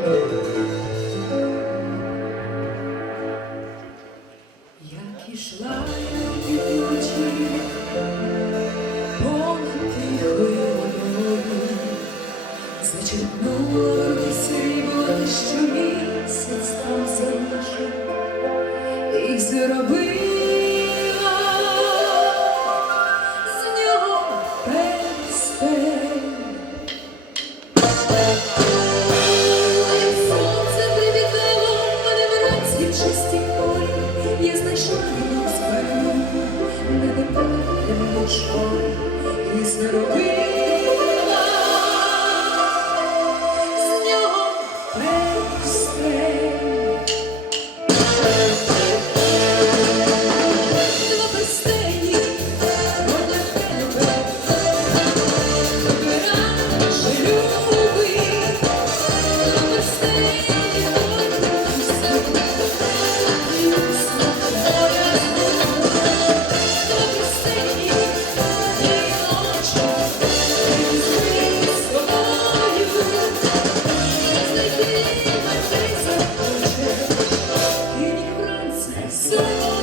Як ішла я від ночі, понад тихою водою, зачерпнула руки що місяць став за нашу, і зробила з нього перстень. Спереду, не допомогли школи і зробила soon.